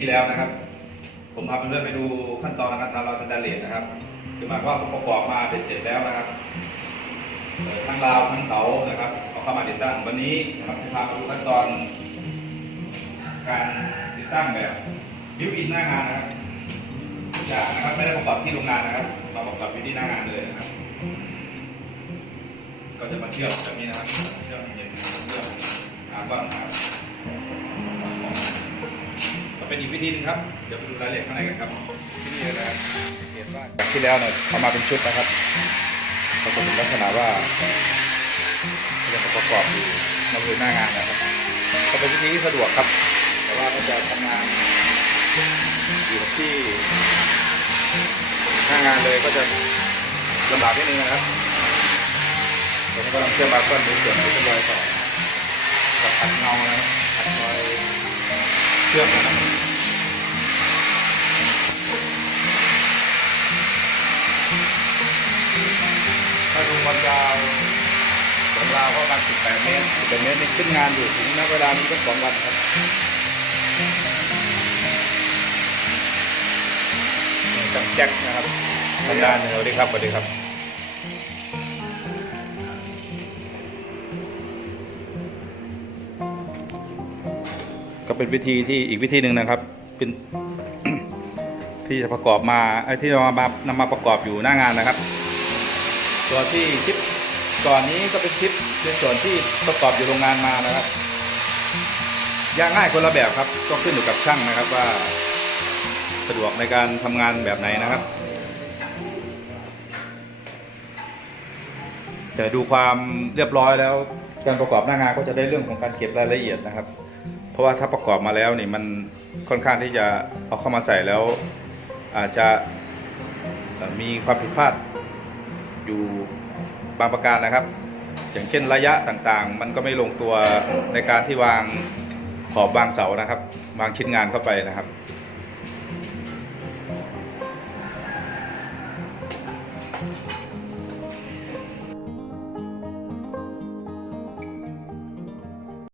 ที่แล้วนะครับ ผมพาเพื่อนๆไปดูขั้นตอนการทำราวสแตนเลสนะครับ คือหมายว่าผมประกอบมาเป็นเสร็จแล้วนะครับทั้งราวทั้งเสานะครับเอาเข้ามาติดตั้งวันนี้นะครับจะพาไปดูขั้นตอน การติดตั้งแบบบิวอินหน้างานนะครับทุกอย่างนะครับไม่ได้ประกอบที่โรงงานนะครับ มาประกอบอยู่ที่หน้างานเลยนะครับ ก็จะมาเชื่อมแบบนี้นะครับเชื่อมเย็นเชื่อมหาก้อนครับ เป็นอีกวิธีหนึงครับ เดี๋ยวไปดูรายละเอียดข้างในกันครับที่นี่นะครับเห็นว่าจากที่แล้วเนี่ยเอามาเป็นชุดนะครับปรากฏเป็นลักษณะว่าจะประกอบอยู่ในบริเวณหน้างานนะครับก็เป็นวิธีที่สะดวกครับ แต่ว่าก็จะทำงานอยู่ที่หน้างานเลยก็จะลำบากนิดนึงนะครับตอนนี้ก็ต้องเชื่อมบาร์ก้อนในส่วนที่เป็นรอยต่อกับขัดเงานะครับขัดรอย ชื่อมนะครับถ้าดูความยาวของเราวก็ประมาณ18 เมตร18เมตรนี่ขึ้นงานอยู่ถึงณเวลานี้ก็สองวันครับจังแจ็คนะครับทางด้านหนึ่งสวัสดีครับสวัสดีครับ ก็เป็นวิธีที่อีกวิธีหนึ่งนะครับ เป็น ที่จะประกอบมาไอ้ที่เรามานำมาประกอบอยู่หน้างานนะครับ ตัวที่ชิปก่อนนี้ก็เป็นชิปเป็นส่วนที่ประกอบอยู่โรงงานมานะครับยากง่ายคนละแบบครับ ก็ขึ้นอยู่กับช่างนะครับว่า สะดวกในการทำงานแบบไหนนะครับแต่ดูความเรียบร้อยแล้วการประกอบหน้างานก็จะได้เรื่องของการเก็บรายละเอียดนะครับ เพราะว่าถ้าประกอบมาแล้วนี่มันค่อนข้างที่จะเอาเข้ามาใส่แล้ว อาจจะมีความผิดพลาดอยู่บางประการนะครับ อย่างเช่นระยะต่างๆ มันก็ไม่ลงตัวในการที่วางขอบวางเสานะครับ วางชิ้นงานเข้าไปนะครับ